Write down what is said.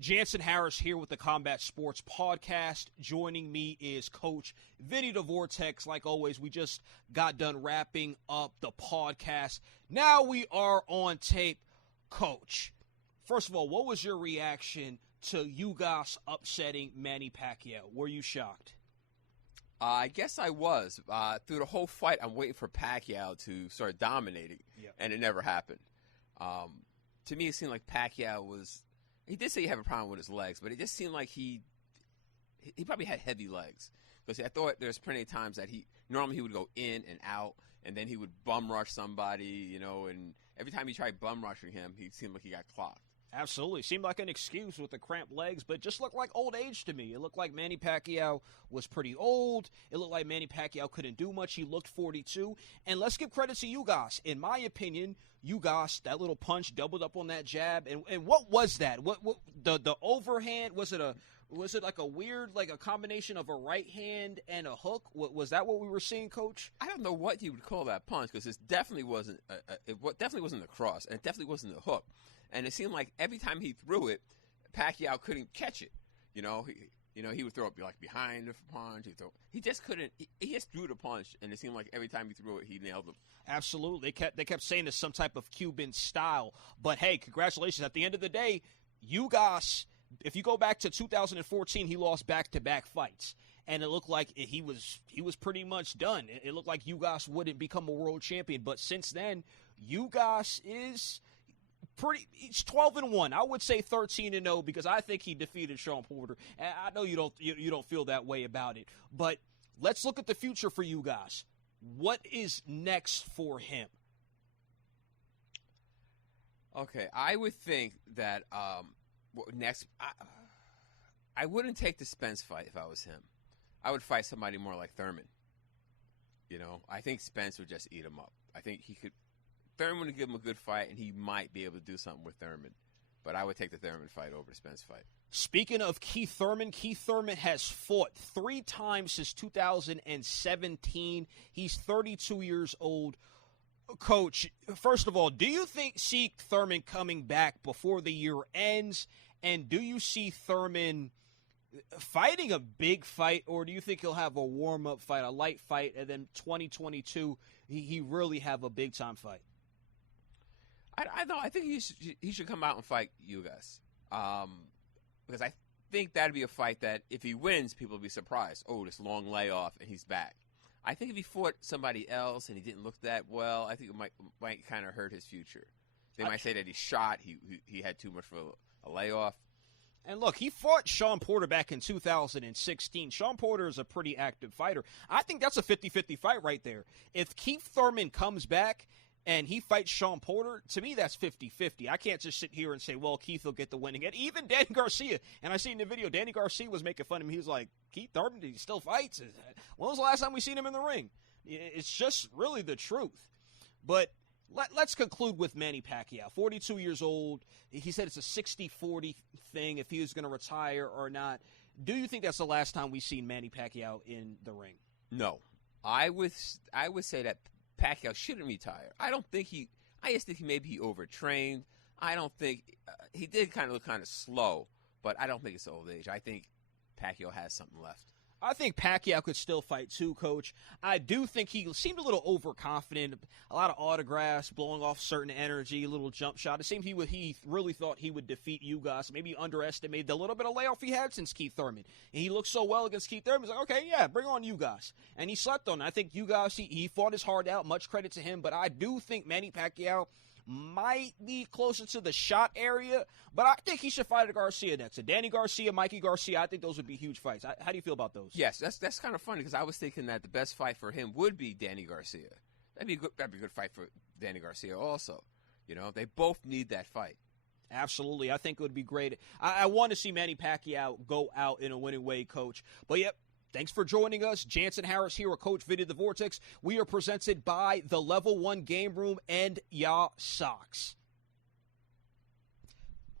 Jansen Harris here with the Combat Sports Podcast. Joining me is Coach Vinny the Vortex. Like always, we just got done wrapping up the podcast. Now we are on tape. Coach, first of all, what was your reaction to Ugas upsetting Manny Pacquiao? Were you shocked? I guess I was. Through the whole fight, I'm waiting for Pacquiao to start dominating, and it never happened. To me, it seemed like Pacquiao was... He did say he had a problem with his legs, but it just seemed like he probably had heavy legs. Because I thought there's plenty of times that he would go in and out, and then he would bum rush somebody, and every time he tried bum rushing him, he seemed like he got clocked. Absolutely. Seemed like an excuse with the cramped legs, but it just looked like old age to me. It looked like Manny Pacquiao was pretty old. It looked like Manny Pacquiao couldn't do much. He looked 42. And let's give credit to Ugas. In my opinion, Ugas, that little punch, doubled up on that jab. And what was that? What the overhand, was it like a weird, like a combination of a right hand and a hook? Was that what we were seeing, Coach? I don't know what you would call that punch, because it definitely wasn't a cross, and it definitely wasn't a hook. And it seemed like every time he threw it, Pacquiao couldn't catch it. He would throw it like behind the punch. He just couldn't. He just threw the punch, and it seemed like every time he threw it, he nailed him. Absolutely. They kept saying it's some type of Cuban style. But hey, congratulations. At the end of the day, Ugas, if you go back to 2014, he lost back-to-back fights. And it looked like he was pretty much done. It looked like Ugas wouldn't become a world champion. But since then, Ugas is... He's 12-1. I would say 13-0 because I think he defeated Sean Porter. And I know you don't feel that way about it, but let's look at the future for you guys. What is next for him? Okay, I would think that next. I wouldn't take the Spence fight if I was him. I would fight somebody more like Thurman. I think Spence would just eat him up. I think he could. Thurman would give him a good fight, and he might be able to do something with Thurman. But I would take the Thurman fight over the Spence fight. Speaking of Keith Thurman has fought 3 times since 2017. He's 32 years old. Coach, first of all, do you see Thurman coming back before the year ends? And do you see Thurman fighting a big fight, or do you think he'll have a warm-up fight, a light fight, and then 2022 he really have a big-time fight? I think he should come out and fight Ugas, because I think that'd be a fight that if he wins, people will be surprised. Oh, this long layoff and he's back. I think if he fought somebody else and he didn't look that well, I think it might kind of hurt his future. They might say that he shot, he had too much for a layoff. And look, he fought Sean Porter back in 2016. Sean Porter is a pretty active fighter. I think that's a 50-50 fight right there. If Keith Thurman comes back and he fights Sean Porter, to me, that's 50-50. I can't just sit here and say, well, Keith will get the win again. Even Danny Garcia, and I seen in the video, Danny Garcia was making fun of him. He was like, Keith Thurman, he still fights? When was the last time we seen him in the ring? It's just really the truth. But let's conclude with Manny Pacquiao, 42 years old. He said it's a 60-40 thing if he was going to retire or not. Do you think that's the last time we've seen Manny Pacquiao in the ring? No. I would say that Pacquiao shouldn't retire. I just think maybe he overtrained. I don't think he did kind of look kind of slow, but I don't think it's old age. I think Pacquiao has something left. I think Pacquiao could still fight too, Coach. I do think he seemed a little overconfident, a lot of autographs, blowing off certain energy, a little jump shot. It seemed he really thought he would defeat Ugas. Maybe underestimated the little bit of layoff he had since Keith Thurman. And he looked so well against Keith Thurman. He's like, okay, yeah, bring on Ugas. And he slept on it. I think Ugas, he fought his heart out. Much credit to him. But I do think Manny Pacquiao might be closer to the shot area, but I think he should fight Garcia next. So Danny Garcia, Mikey Garcia, I think those would be huge fights. How do you feel about those? Yes, that's kind of funny because I was thinking that the best fight for him would be Danny Garcia. That'd be a good fight for Danny Garcia also. They both need that fight. Absolutely. I think it would be great. I want to see Manny Pacquiao go out in a winning way, Coach. But, yep. Thanks for joining us. Jansen Harris here with Coach Vinny the Vortex. We are presented by the Level 1 Game Room and Ya Socks.